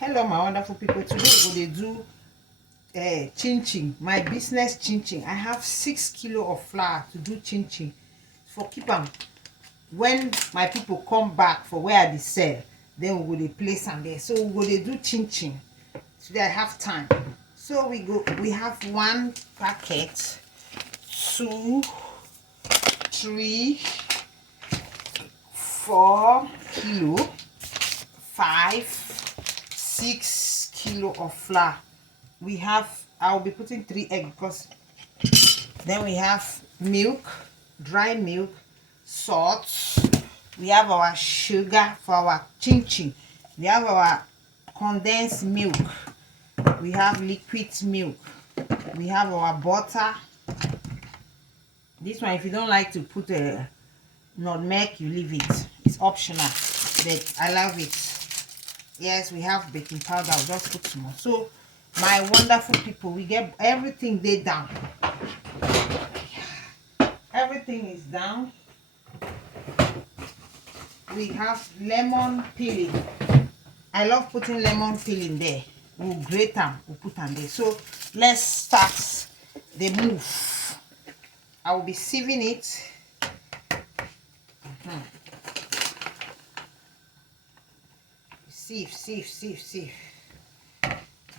Hello my wonderful people. Today we go dey do chin chin, my business chin chin. I have 6 kilo of flour to do chin chin for keep am when my people come back for where I dey sell, then we go dey place am there. So we go dey do chin chin today. I have time, so we have 1 packet, 2, 3, 4 kilo, 5, 6 kilo of flour. We have, I'll be putting 3 eggs because then we have milk, dry milk, salt, we have our sugar for our chin chin, we have our condensed milk, we have liquid milk, we have our butter. This one, if you don't like to put a nutmeg, you leave it, it's optional, but I love it. Yes, we have baking powder. I'll just put some more. So my wonderful people, we get everything they down. Everything is down. We have lemon peeling. I love putting lemon peeling there. We'll grate them, we'll put them there. So let's start the move. I will be sieving it. Sieve.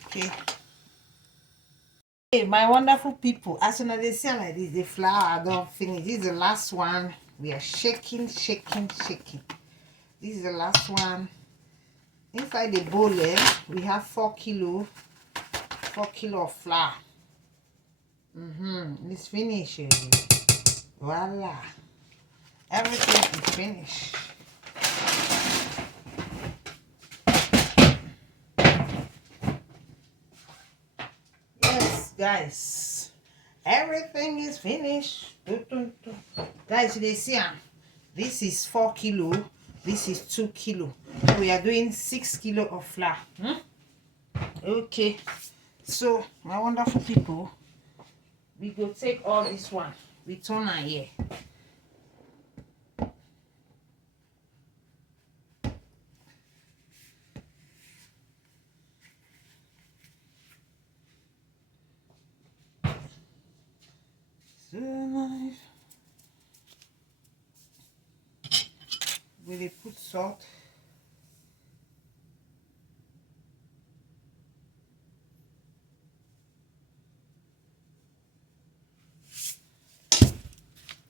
Okay. Hey, my wonderful people, as soon as they see like this, the flour don't finish. This is the last one. We are shaking. This is the last one. Inside the bowl, we have 4 kilo of flour. It's finished. Voila. Everything is finished. Yes, guys. Everything is finished. Guys, they see this is 4 kilo. This is 2 kilo. So we are doing 6 kilo of flour. Okay. So my wonderful people, we go take all this one. We turn her here. So nice. We dey put salt.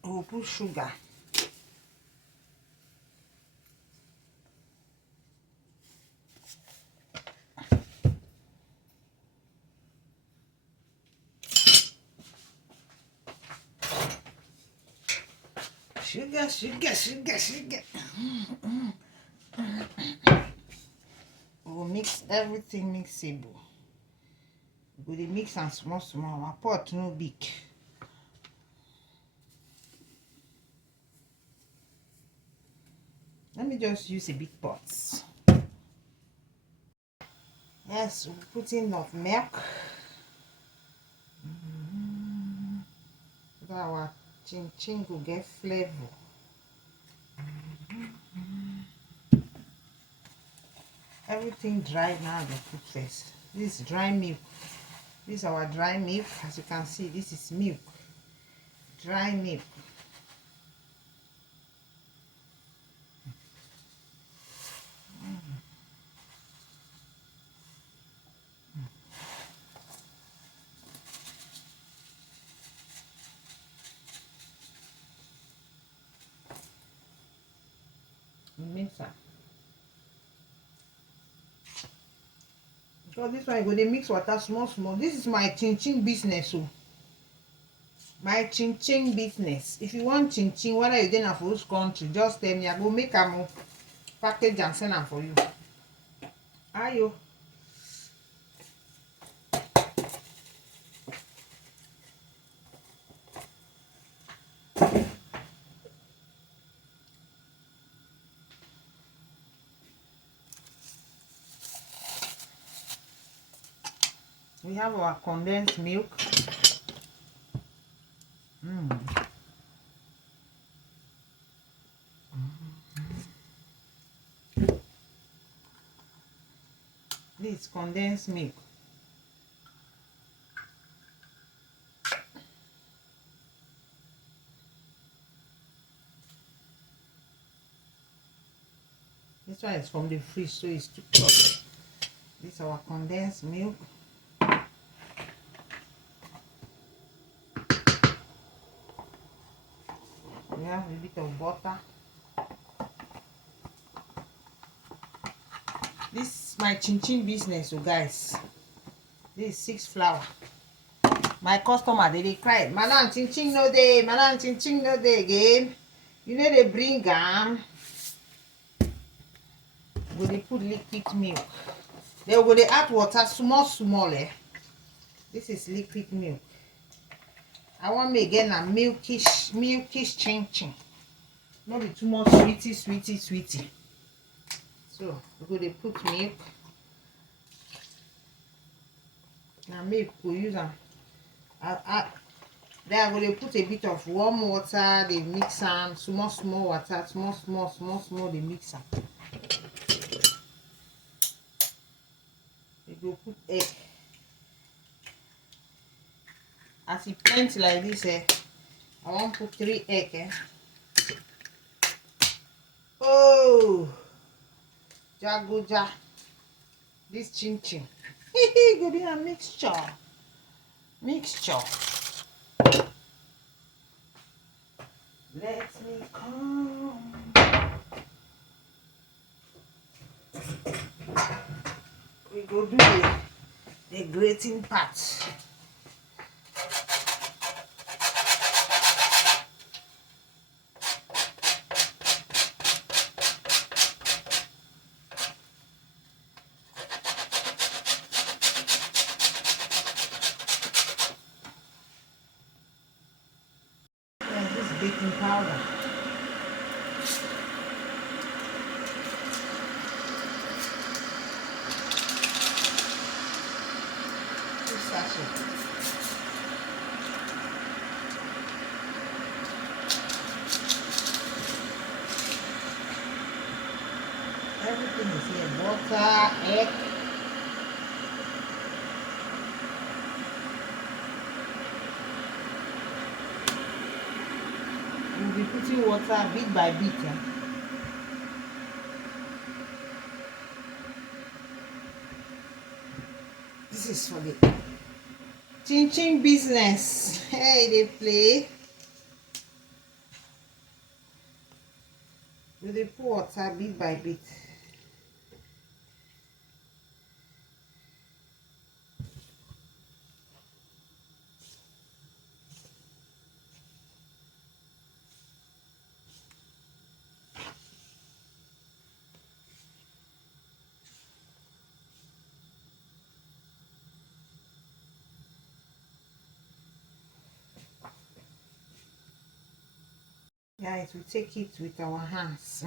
We'll put sugar. Sugar. We'll mix everything mixable. We dey mix and small. Our pot no big. Let me just use a big pot. Yes, we'll put in of milk. So our chin chin will get flavor. Everything dry now. They put first. This is dry milk. This is our dry milk. As you can see, this is milk. Dry milk. Mix am. So this one you go dey mix water small. This is my chin chin business. So my chin chin business. If you want chin chin, whether you dey for which country, just tell me. I go make am package and send am for you. Ayo. We have our condensed milk. This condensed milk. This one is from the fridge, so it's too cold. This is our condensed milk. We have a bit of butter. This is my chin business, you guys. This is 6 flour. My customer, they cry, Madam chin no day, Madam chin no day again. You know they bring go they put liquid milk. They go they add water small eh. This is liquid milk. I want me again a milkish chin. Not be too much sweetie. So we go they put milk. Now milk we use them. Then I'm going to put a bit of warm water, they mix them, small water, small, they mix them. You go put egg. As it plenty like this, I want to put 3 eggs. Oh, jagoja. This chin. Go be a mixture. Let me come. We go do the grating part. Baking powder. Everything is here. Butter, egg. We'll be putting water bit by bit. This is for the chin business. Hey, they play. Will they put water bit by bit? Guys, we take it with our hands.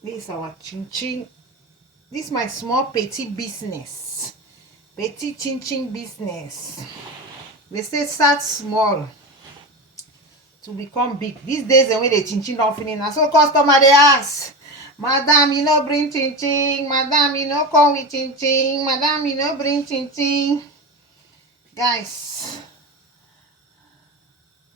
This is our chin. This is my small petty business. Petty chin business. They say start small to become big. These days when the chin not feeling, so customer they ask, Madam, you know bring chin. Madam, you know come with chin. Madam, you know bring chin. Guys,